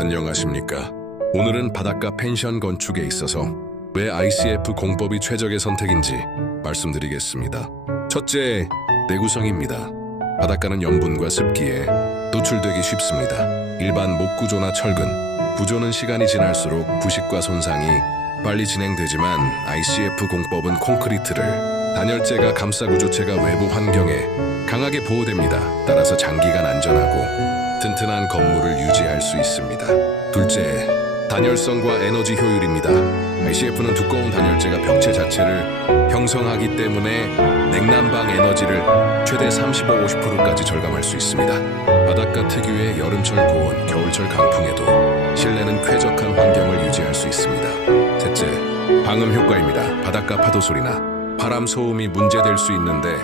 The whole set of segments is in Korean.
안녕하십니까. 오늘은 바닷가 펜션 건축에 있어서 왜 ICF 공법이 최적의 선택인지 말씀드리겠습니다. 첫째, 내구성입니다. 바닷가는 염분과 습기에 노출되기 쉽습니다. 일반 목구조나 철근, 구조는 시간이 지날수록 부식과 손상이 빨리 진행되지만 ICF 공법은 콘크리트를 단열재가 감싸 구조체가 외부 환경에 강하게 보호됩니다. 따라서 장기간 안전하고 튼튼한 건물을 유지할 수 있습니다. 둘째, 단열성과 에너지 효율입니다. ICF는 두꺼운 단열재가 벽체 자체를 형성하기 때문에 냉난방 에너지를 최대 35, 50%까지 절감할 수 있습니다. 바닷가 특유의 여름철 고온, 겨울철 강풍에도 실내는 쾌적한 환경을 유지할 수 있습니다. 셋째, 방음 효과입니다. 바닷가 파도 소리나 바람 소음이 문제될 수 있는데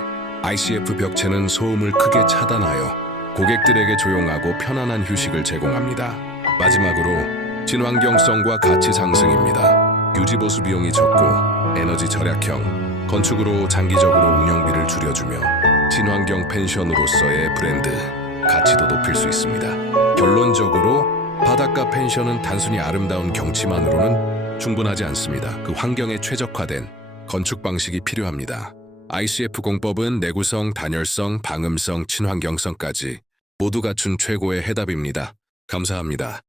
ICF 벽체는 소음을 크게 차단하여 고객들에게 조용하고 편안한 휴식을 제공합니다. 마지막으로 친환경성과 가치 상승입니다. 유지 보수 비용이 적고 에너지 절약형 건축으로 장기적으로 운영비를 줄여주며 친환경 펜션으로서의 브랜드 가치도 높일 수 있습니다. 결론적으로 바닷가 펜션은 단순히 아름다운 경치만으로는 충분하지 않습니다. 그 환경에 최적화된 건축 방식이 필요합니다. ICF 공법은 내구성, 단열성, 방음성, 친환경성까지 모두 갖춘 최고의 해답입니다. 감사합니다.